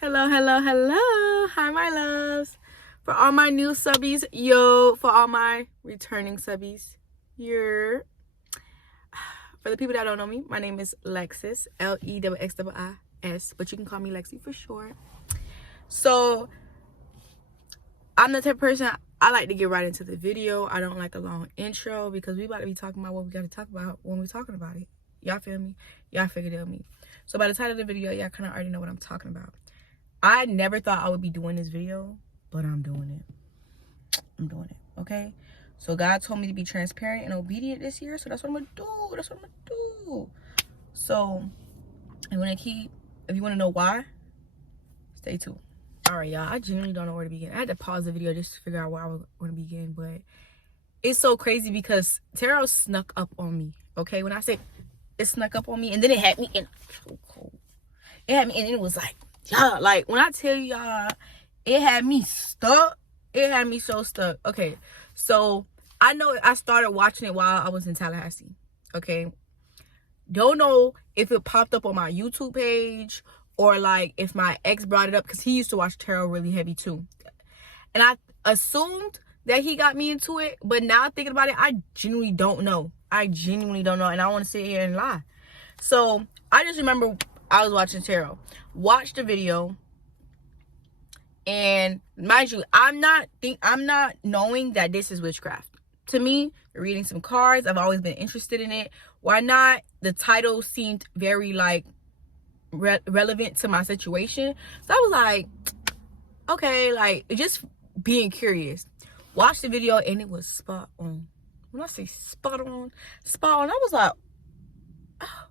Hello, hello, hello. Hi, my loves. For all my new subbies, yo. For all my returning subbies, you're. For the people that don't know me, my name is Lexis, Lexxis, but you can call me Lexi for short. So, I'm the type of person, I like to get right into the video. I don't like a long intro because we about to be talking about what we got to talk about when we're talking about it. Y'all feel me? Y'all figured it out me. So, by the title of the video, y'all kind of already know what I'm talking about. I never thought I would be doing this video, but I'm doing it. I'm doing it, okay? So God told me to be transparent and obedient this year, so that's what I'm gonna do. That's what I'm gonna do. So, if you want to know why, stay tuned. All right, y'all, I genuinely don't know where to begin. I had to pause the video just to figure out where I was going to begin, but it's so crazy because tarot snuck up on me, okay? When I say it snuck up on me, and then it had me in so cold. It had me, and it was like, yeah, like when I tell y'all, it had me stuck. It had me so stuck. Okay, so I know I started watching it while I was in Tallahassee. Okay, don't know if it popped up on my YouTube page or like if my ex brought it up because he used to watch tarot really heavy too, and I assumed that he got me into it. But now thinking about it, I genuinely don't know. And I don't want to sit here and lie. So I just remember I was watching tarot, watched the video, and mind you, I'm not knowing that this is witchcraft. To me, reading some cards, I've always been interested in it. Why not? The title seemed very like relevant to my situation, so I was like, okay, like just being curious. Watched the video, and it was spot on. When I say spot on, I was like, oh.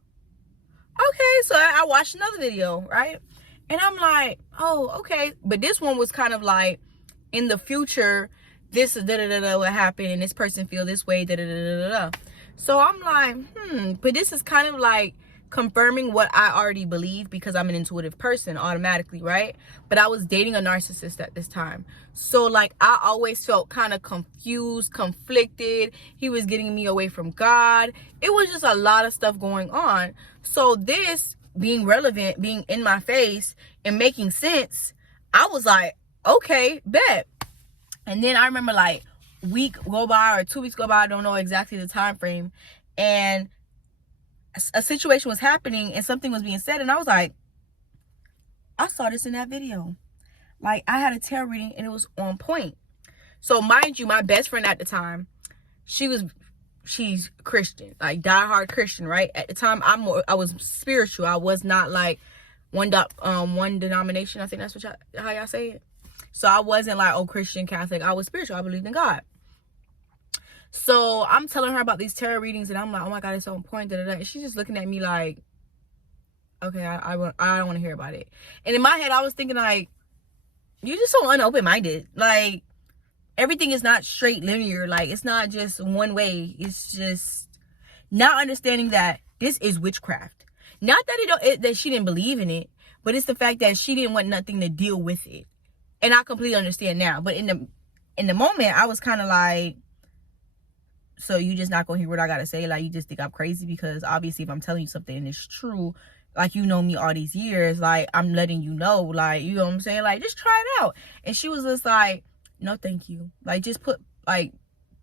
Okay, so I watched another video, right? And I'm like, oh, okay. But this one was kind of like, in the future, this is da-da-da-da what happened, and this person feel this way, da-da-da-da-da. So I'm like, but this is kind of like confirming what I already believe because I'm an intuitive person automatically, right? But I was dating a narcissist at this time. So like I always felt kind of confused, conflicted. He was getting me away from God. It was just a lot of stuff going on. So this being relevant, being in my face and making sense, I was like, okay, bet. And then I remember like week go by or 2 weeks go by, I don't know exactly the time frame, and a situation was happening and something was being said, and I was like, I saw this in that video. Like I had a tarot reading and it was on point. So mind you, my best friend at the time, she's Christian, like diehard Christian, right? At the time I was spiritual. I was not like one denomination. I think that's how y'all say it. So I wasn't like, oh, Christian, Catholic. I was spiritual. I believed in God. So I'm telling her about these tarot readings, and I'm like, oh my God, it's so important. And she's just looking at me like, okay, I don't want to hear about it. And in my head, I was thinking like, you're just so unopen-minded. Like everything is not straight linear. Like it's not just one way. It's just not understanding that this is witchcraft. Not that that she didn't believe in it, but it's the fact that she didn't want nothing to deal with it. And I completely understand now. But in the moment, I was kind of like, so you just not gonna hear what I gotta say? Like you just think I'm crazy? Because obviously if I'm telling you something and it's true, like you know me all these years, like I'm letting you know, like, you know what I'm saying? Like just try it out. And she was just like, no thank you. Like just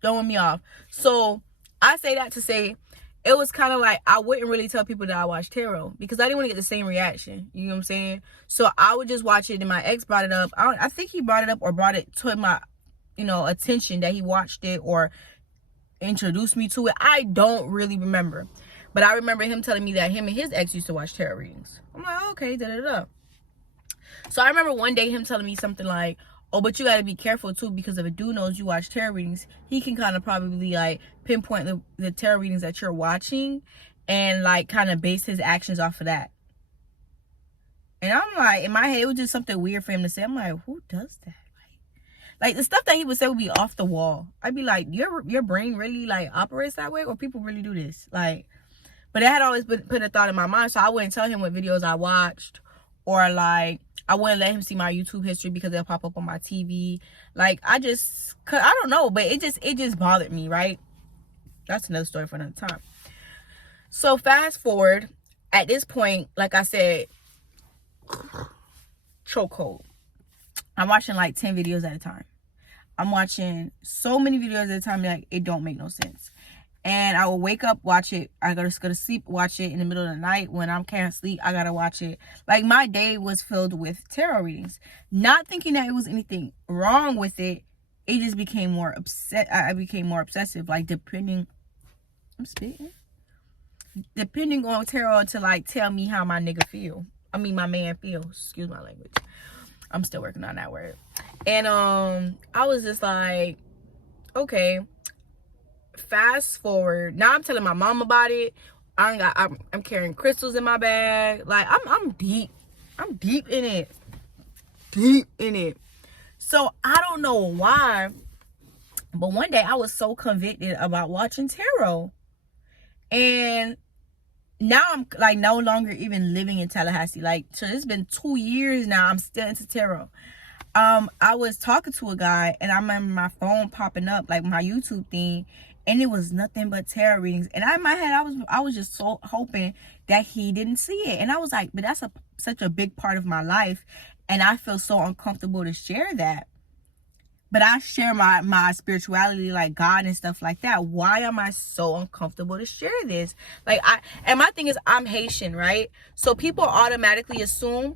throwing me off. So I say that to say it was kind of like I wouldn't really tell people that I watch tarot because I didn't want to get the same reaction. You know what I'm saying? So I would just watch it, and my ex brought it up. I think he brought it up or brought it to my attention that he watched it or introduced me to it. I don't really remember, but I remember him telling me that him and his ex used to watch tarot readings. I'm like, okay, So I remember one day him telling me something like, oh, but you got to be careful too, because if a dude knows you watch tarot readings, he can kind of probably like pinpoint the tarot readings that you're watching and like kind of base his actions off of that. And I'm like, in my head, it was just something weird for him to say. I'm like, who does that? Like the stuff that he would say would be off the wall. I'd be like, your brain really like operates that way, or people really do this? Like, but it had always put a thought in my mind, so I wouldn't tell him what videos I watched, or like I wouldn't let him see my YouTube history because they'll pop up on my TV. Like I don't know, but it just bothered me, right? That's another story for another time. So fast forward, at this point, like I said, chokehold. I'm watching like 10 videos at a time. I'm watching so many videos at a time, like it don't make no sense. And I will wake up, watch it. I gotta go to sleep, watch it in the middle of the night. When I can't sleep, I gotta watch it. Like, my day was filled with tarot readings. Not thinking that it was anything wrong with it. It just became more upset. I became more obsessive. Like, depending on tarot to like tell me how my nigga feel. I mean, my man feels. Excuse my language. I'm still working on that word. And I was just like, okay. Fast forward. Now I'm telling my mom about it. I'm carrying crystals in my bag. Like, I'm deep. I'm deep in it. Deep in it. So I don't know why, but one day I was so convicted about watching tarot. And now I'm like no longer even living in Tallahassee. Like, so it's been 2 years now. I'm still into tarot. I was talking to a guy, and I remember my phone popping up, like my YouTube thing, and it was nothing but tarot readings. And in my head, I was just so hoping that he didn't see it. And I was like, but that's such a big part of my life, and I feel so uncomfortable to share that. But I share my spirituality, like God and stuff like that. Why am I so uncomfortable to share this? Like, and my thing is, I'm Haitian, right? So people automatically assume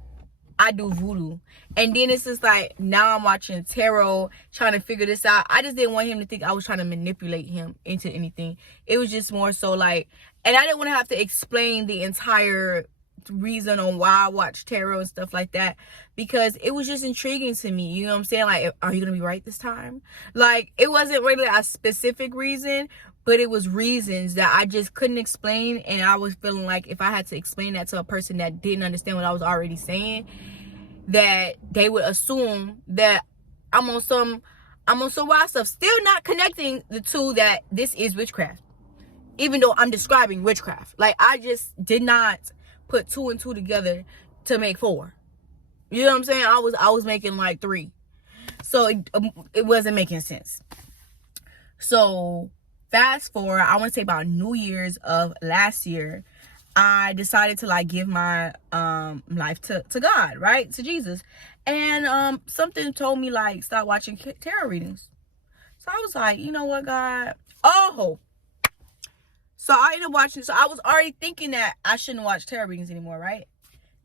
I do voodoo. And then it's just like, now I'm watching tarot, trying to figure this out. I just didn't want him to think I was trying to manipulate him into anything. It was just more so like, and I didn't want to have to explain the entire reason on why I watch tarot and stuff like that, because it was just intriguing to me. You know what I'm saying? Like, are you gonna be right this time? Like, it wasn't really a specific reason, but it was reasons that I just couldn't explain. And I was feeling like if I had to explain that to a person that didn't understand what I was already saying, that they would assume that I'm on some wild stuff. Still not connecting the two, that this is witchcraft, even though I'm describing witchcraft. Like, I just did not put 2 and 2 together to make 4. You know what I'm saying? I was making like 3, so it wasn't making sense. So fast forward, I want to say about New Year's of last year, I decided to like give my life to God, right? To Jesus. And something told me like, stop watching tarot readings. So I was like, you know what, God? Oh. So I ended up watching. So I was already thinking that I shouldn't watch tarot readings anymore, right?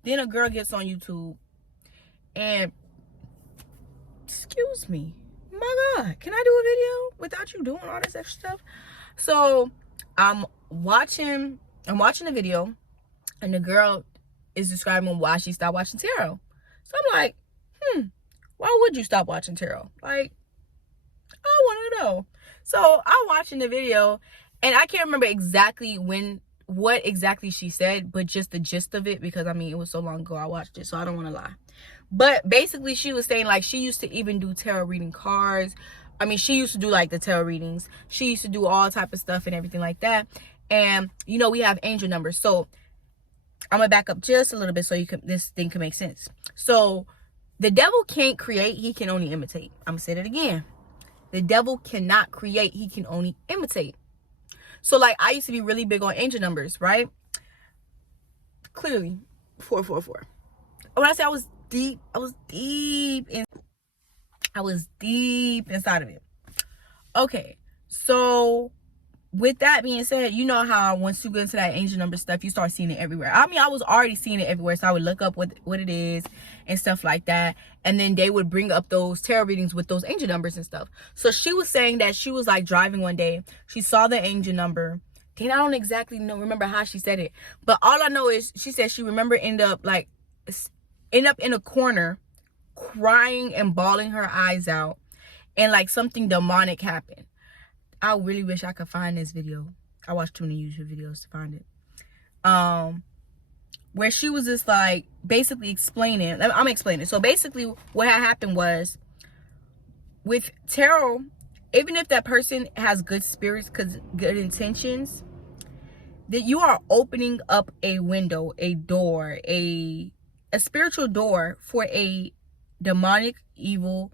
Then a girl gets on YouTube and, excuse me, my God, can I do a video without you doing all this extra stuff? So I'm watching the video, and the girl is describing why she stopped watching tarot. So I'm like, why would you stop watching tarot? Like, I want to know. So I'm watching the video, and I can't remember exactly what exactly she said, but just the gist of it, because I mean, it was so long ago I watched it, so I don't want to lie. But basically, she was saying like she used to even do tarot reading cards. I mean, she used to do like the tarot readings. She used to do all type of stuff and everything like that. And you know, we have angel numbers. So I'm gonna back up just a little bit so this thing can make sense. So the devil can't create, he can only imitate. I'm gonna say that again. The devil cannot create, he can only imitate. So like, I used to be really big on angel numbers, right? Clearly 444. When I say I was deep inside of it. Okay, so with that being said, you know how once you get into that angel number stuff, you start seeing it everywhere. I mean, I was already seeing it everywhere, so I would look up what it is and stuff like that, and then they would bring up those tarot readings with those angel numbers and stuff. So she was saying that she was like driving one day, she saw the angel number. Then I don't exactly remember how she said it, but all I know is she said she end up in a corner crying and bawling her eyes out, and like something demonic happened. I really wish I could find this video. I watched too many YouTube videos to find it. Where she was just like basically explaining. I'm explaining. So basically what had happened was, with tarot, even if that person has good spirits, good intentions, that you are opening up a window, a door, a spiritual door for a demonic, evil,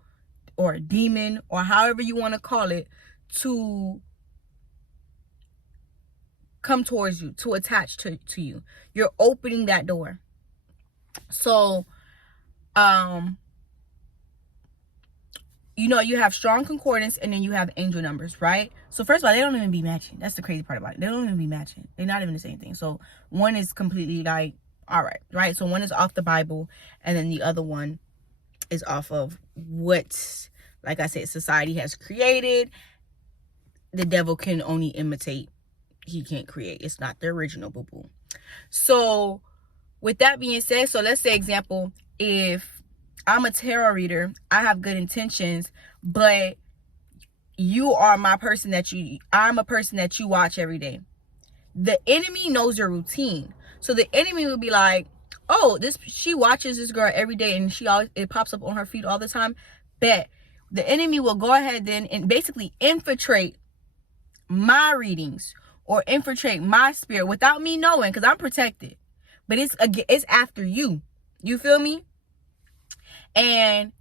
or a demon, or however you want to call it, to come towards you, to attach to you. You're opening that door. So you know, you have strong concordance and then you have angel numbers, right? So first of all, they don't even be matching. That's the crazy part about it. They don't even be matching. They're not even the same thing. So one is completely like, all right? So one is off the Bible, and then the other one is off of what, like I said, society has created. The devil can only imitate. He can't create. It's not the original, boo-boo. So with that being said, so let's say example, if I'm a tarot reader, I have good intentions, but you are my person I'm a person that you watch every day. The enemy knows your routine. So the enemy will be like, oh, she watches this girl every day and it pops up on her feed all the time. Bet. The enemy will go ahead then and basically infiltrate my readings or infiltrate my spirit without me knowing, because I'm protected. But it's after you. You feel me? And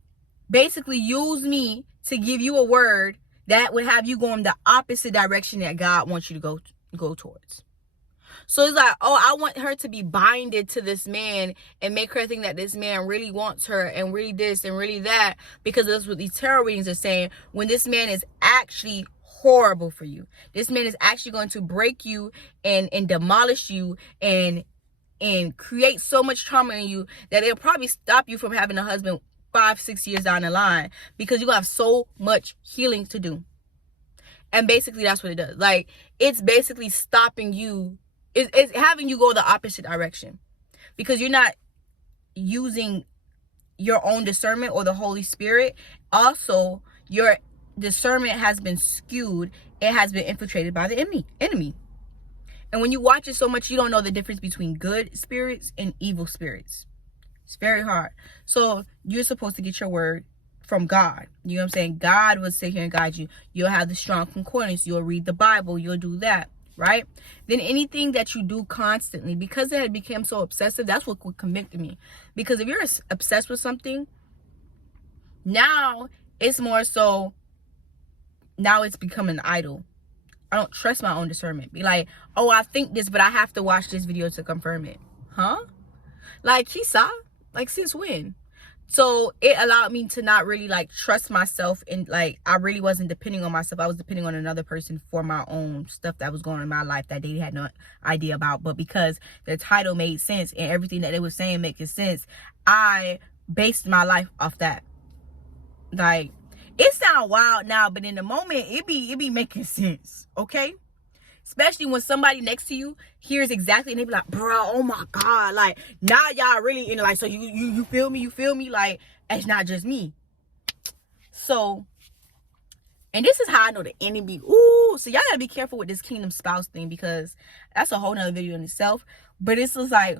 basically use me to give you a word that would have you going the opposite direction that God wants you to go towards. So it's like, oh, I want her to be binded to this man and make her think that this man really wants her and really this and really that, because that's what these tarot readings are saying, when this man is actually horrible for you. This man is actually going to break you and demolish you and create so much trauma in you that it'll probably stop you from having a husband 5-6 years down the line, because you're gonna have so much healing to do. And basically that's what it does. Like, it's basically stopping you. It's having you go the opposite direction, because you're not using your own discernment or the Holy Spirit. Also, your discernment has been skewed. It has been infiltrated by the enemy. And when you watch it so much, you don't know the difference between good spirits and evil spirits. It's very hard. So you're supposed to get your word from God. You know what I'm saying? God will sit here and guide you. You'll have the strong concordance. You'll read the Bible. You'll do that, right? Then anything that you do constantly, because it had become so obsessive, that's what convicted me. Because if you're obsessed with something, now it's more so, now it's become an idol. I don't trust my own discernment. Be like, oh, I think this, but I have to watch this video to confirm it. Huh? Like, he saw? Like, since when? So it allowed me to not really like trust myself, and like I really wasn't depending on myself. I was depending on another person for my own stuff that was going on in my life that they had no idea about. But because the title made sense and everything that they were saying making sense, I based my life off that. Like, it sounds wild now, but in the moment it be making sense, okay? Especially when somebody next to you hears exactly, and they be like, bro, oh my God. Like, now y'all really in it. Like, so you feel me? You feel me? Like, it's not just me. So, and this is how I know the enemy. Ooh, so y'all gotta be careful with this kingdom spouse thing, because that's a whole nother video in itself. But it's just like,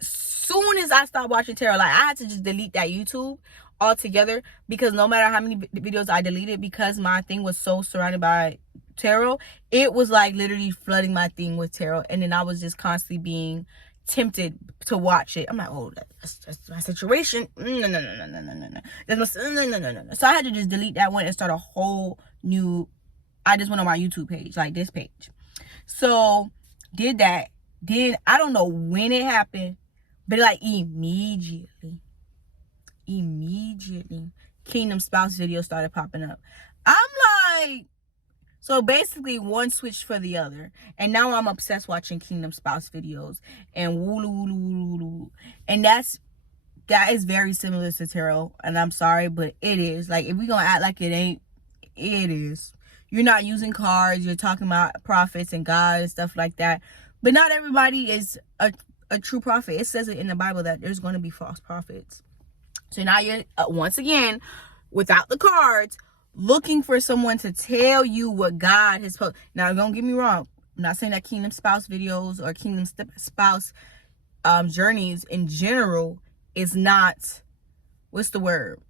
soon as I stopped watching tarot, like, I had to just delete that YouTube altogether, because no matter how many videos I deleted, because my thing was so surrounded by tarot, it was like literally flooding my thing with tarot, and then I was just constantly being tempted to watch it. I'm like, oh, that's my situation. No. That's no. So I had to just delete that one and start a whole new. I just went on my YouTube page, like this page. So did that. Then I don't know when it happened, but like immediately, Kingdom Spouse videos started popping up. I'm like, so basically one switched for the other, and now I'm obsessed watching Kingdom Spouse videos and woo. And that is very similar to tarot, and I'm sorry, but it is. Like, if we gonna act like it ain't, it is. You're not using cards, you're talking about prophets and God and stuff like that, but not everybody is a true prophet. It says it in the Bible that there's going to be false prophets. So now you're once again, without the cards, looking for someone to tell you what God has posted. Now, don't get me wrong, I'm not saying that Kingdom Spouse videos or Kingdom Spouse journeys in general is not, what's the word,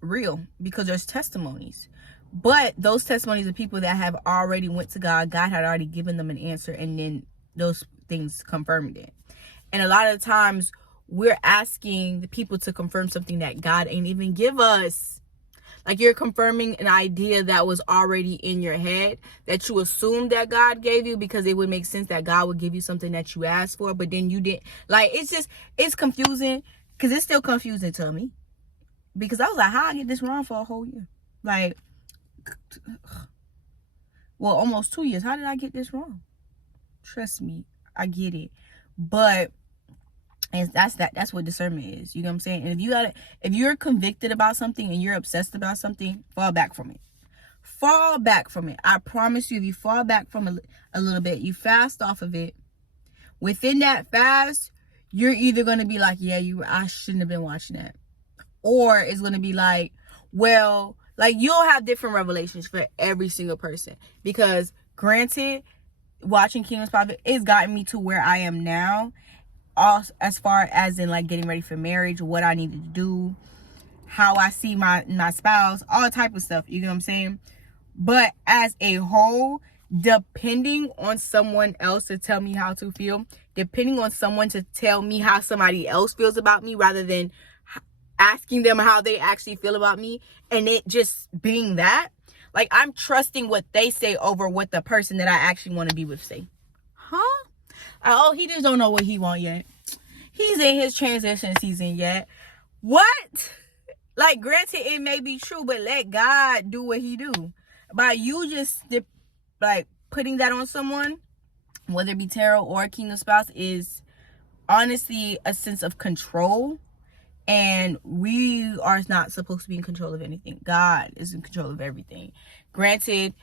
real, because there's testimonies. But those testimonies of people that have already went to God, God had already given them an answer, and then those things confirmed it. And a lot of times we're asking the people to confirm something that God ain't even give us. Like, you're confirming an idea that was already in your head, that you assumed that God gave you, because it would make sense that God would give you something that you asked for, but then you didn't. Like, it's confusing. Because it's still confusing to me. Because I was like, how I get this wrong for a whole year? Like, well, almost 2 years. How did I get this wrong? Trust me, I get it. But and that's what discernment is. You know what I'm saying? And if you're convicted about something and you're obsessed about something, fall back from it. Fall back from it. I promise you, if you fall back from a little bit, you fast off of it. Within that fast, you're either going to be like, yeah, I shouldn't have been watching that. Or it's going to be like, well, like you'll have different revelations for every single person. Because granted, watching Kingdom's Prophet, it's gotten me to where I am now. As far as in like getting ready for marriage, what I needed to do, how I see my spouse, all type of stuff. You know what I'm saying? But as a whole, depending on someone else to tell me how to feel, depending on someone to tell me how somebody else feels about me rather than asking them how they actually feel about me, and it just being that, like I'm trusting what they say over what the person that I actually want to be with say. Huh? Oh, he just don't know what he want yet. He's in his transition season yet. What? Like, granted, it may be true, but let God do what he do. By you just like putting that on someone, whether it be tarot or a kingdom spouse, is honestly a sense of control. And we are not supposed to be in control of anything. God is in control of everything. Granted,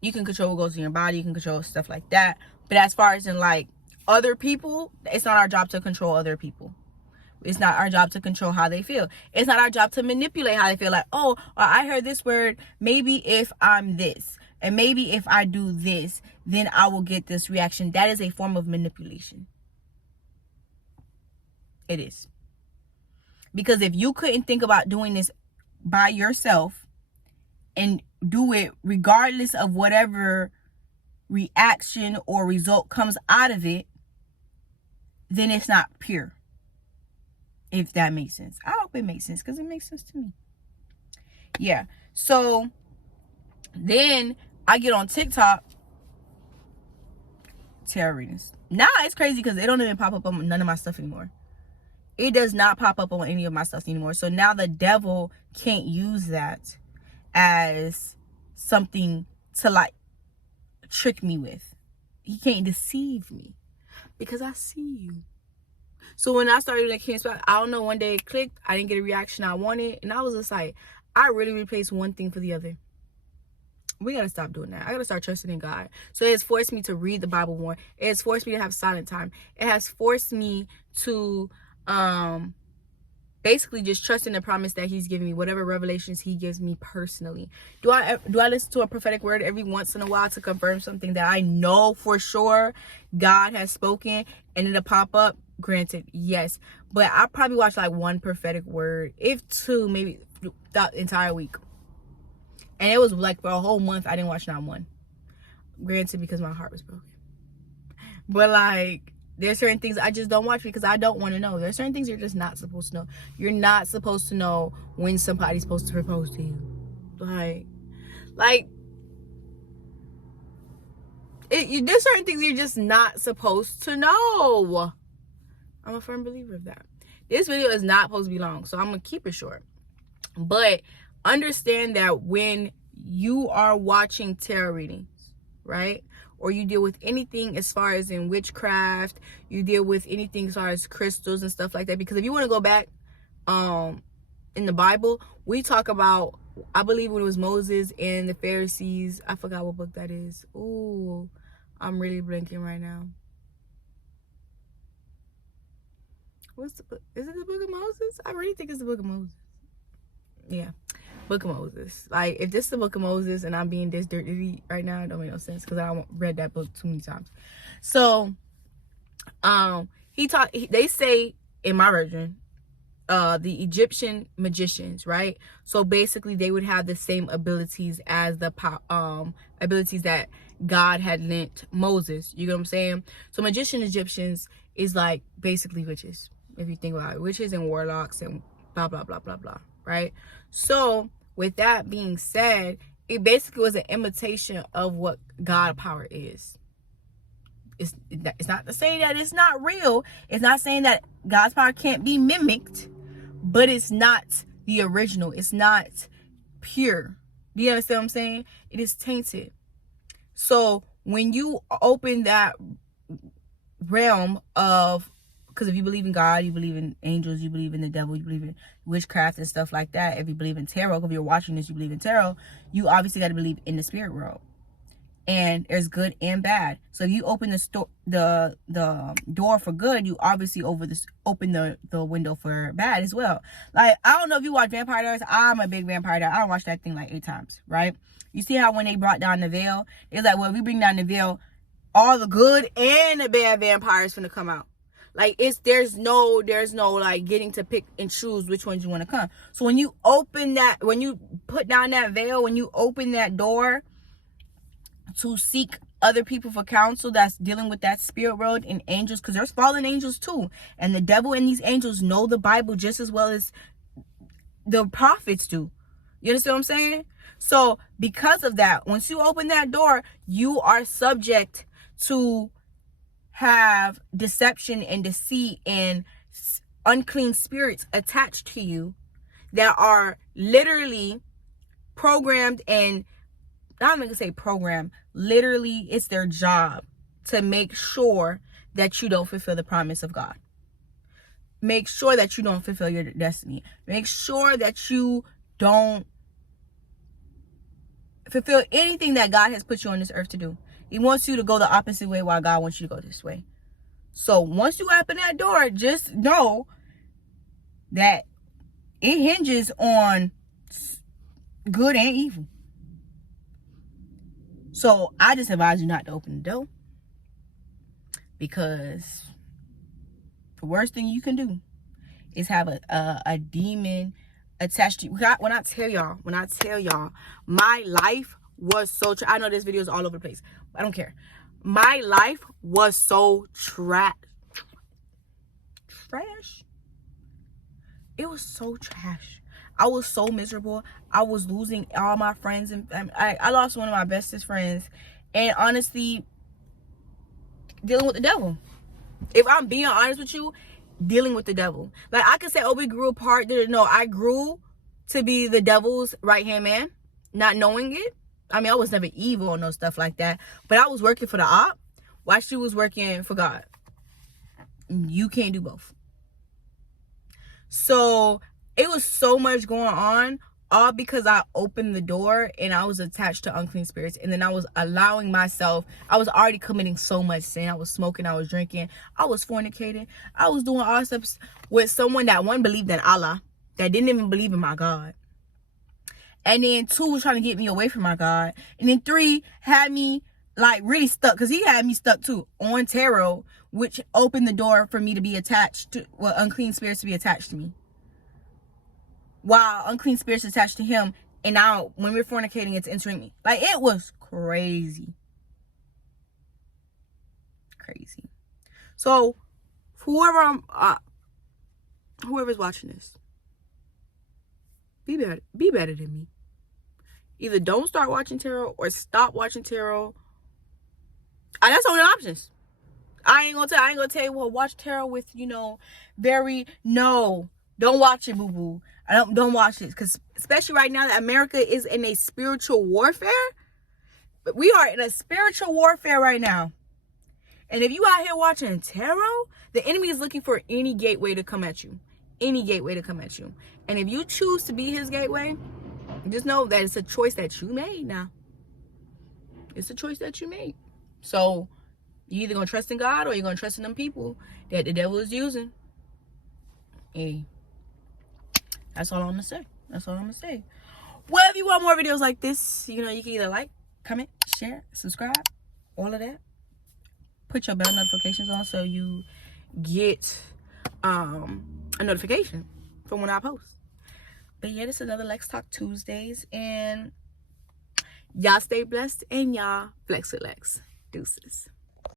you can control what goes in your body, you can control stuff like that. But as far as in like other people, it's not our job to control other people. It's not our job to control how they feel. It's not our job to manipulate how they feel. Like, oh, I heard this word. Maybe if I'm this, and maybe if I do this, then I will get this reaction. That is a form of manipulation. It is. Because if you couldn't think about doing this by yourself and do it regardless of whatever reaction or result comes out of it, then it's not pure. If that makes sense. I hope it makes sense because it makes sense to me. Yeah. So then I get on TikTok. Tarot readings. Now it's crazy because they don't even pop up on none of my stuff anymore. It does not pop up on any of my stuff anymore. So now the devil can't use that as something to like trick me with. He can't deceive me because I see you. So when I started doing Kingdom Spouse, I don't know, one day it clicked. I didn't get a reaction I wanted. And I was just like, I really replaced one thing for the other. We got to stop doing that. I got to start trusting in God. So it has forced me to read the Bible more. It has forced me to have silent time. It has forced me to basically just trust in the promise that he's giving me, whatever revelations he gives me personally. Do I listen to a prophetic word every once in a while to confirm something that I know for sure God has spoken and it'll pop up? Granted, yes. But I probably watch like one prophetic word, if two, maybe the entire week. And it was like for a whole month I didn't watch not one. Granted, because my heart was broken. But like, there's certain things I just don't watch because I don't want to know. There's certain things you're just not supposed to know. You're not supposed to know when somebody's supposed to propose to you. There's certain things you're just not supposed to know. I'm a firm believer of that. This video is not supposed to be long, so I'm going to keep it short. But understand that when you are watching tarot readings, right? Or you deal with anything as far as in witchcraft, you deal with anything as far as crystals and stuff like that. Because if you want to go back in the Bible, we talk about, I believe when it was Moses and the Pharisees, I forgot what book that is. Ooh, I'm really blanking right now. What's the book? Is it the Book of Moses? I really think it's the Book of Moses. Yeah. Book of Moses. Like, if this is the Book of Moses and I'm being this dirty right now, it don't make no sense because I read that book too many times. So they say in my version, the Egyptian magicians, right? So basically they would have the same abilities as the abilities that God had lent Moses. You know what I'm saying? So magician Egyptians is like basically witches, if you think about it. Witches and warlocks and blah blah blah blah blah, right? So with that being said, it basically was an imitation of what God power is. it's not to say that it's not real. It's not saying that God's power can't be mimicked, but it's not the original. It's not pure. Do you understand what I'm saying? It is tainted. So when you open that realm of, because if you believe in God, you believe in angels, you believe in the devil, you believe in witchcraft and stuff like that. If you believe in tarot, if you're watching this, you believe in tarot, you obviously got to believe in the spirit world. And there's good and bad. So if you open the door for good, you obviously open the window for bad as well. Like, I don't know if you watch Vampire Diaries. I'm a big Vampire Diaries. I watched that thing like 8 times, right? You see how when they brought down the veil, it's like, well, if we bring down the veil, all the good and the bad vampires finna come out. Like, there's no like getting to pick and choose which ones you want to come. So when you open that, when you put down that veil, when you open that door to seek other people for counsel that's dealing with that spirit world and angels, because there's fallen angels too, and the devil and these angels know the Bible just as well as the prophets do. You understand what I'm saying? So because of that, once you open that door, you are subject to have deception and deceit and unclean spirits attached to you that are literally programmed, and I'm not gonna say program, literally it's their job to make sure that you don't fulfill the promise of God. Make sure that you don't fulfill your destiny. Make sure that you don't fulfill anything that God has put you on this earth to do. He wants you to go the opposite way while God wants you to go this way. So once you open that door, just know that it hinges on good and evil. So I just advise you not to open the door, because the worst thing you can do is have a demon attached to you. When I tell y'all, my life was so I know this video is all over the place. I don't care. My life was so trash. It was so trash. I was so miserable. I was losing all my friends, and I lost one of my bestest friends. And honestly, dealing with the devil. If I'm being honest with you, dealing with the devil. Like, I could say, oh, we grew apart. No, I grew to be the devil's right-hand man, not knowing it. I mean, I was never evil or no stuff like that. But I was working for the op while she was working for God. You can't do both. So it was so much going on, all because I opened the door and I was attached to unclean spirits. And then I was allowing myself, I was already committing so much sin. I was smoking, I was drinking, I was fornicating, I was doing all stuff with someone that, one, believed in Allah, that didn't even believe in my God. And then 2, was trying to get me away from my God. And then 3, had me like really stuck, because he had me stuck too on tarot, which opened the door for me to be attached to, well, unclean spirits to be attached to me, while unclean spirits attached to him. And now when we're fornicating, it's entering me. Like, it was crazy. So whoever's watching this, be better than me. Either don't start watching tarot or stop watching tarot. That's only options. I ain't gonna tell you, well, watch tarot with, no, don't watch it, boo-boo. Don't watch it, because especially right now that America is in a spiritual warfare. But we are in a spiritual warfare right now. And if you out here watching tarot, the enemy is looking for any gateway to come at you. Any gateway to come at you. And if you choose to be his gateway, just know that it's a choice that you made now. It's a choice that you made. So you either gonna trust in God or you're gonna trust in them people that the devil is using. Hey, that's all I'm gonna say. Well, if you want more videos like this, you can either like, comment, share, subscribe, all of that. Put your bell notifications on so you get a notification from when I post. But yeah, this is another Lex Talk Tuesdays, and y'all stay blessed and y'all flex with Lex. Deuces.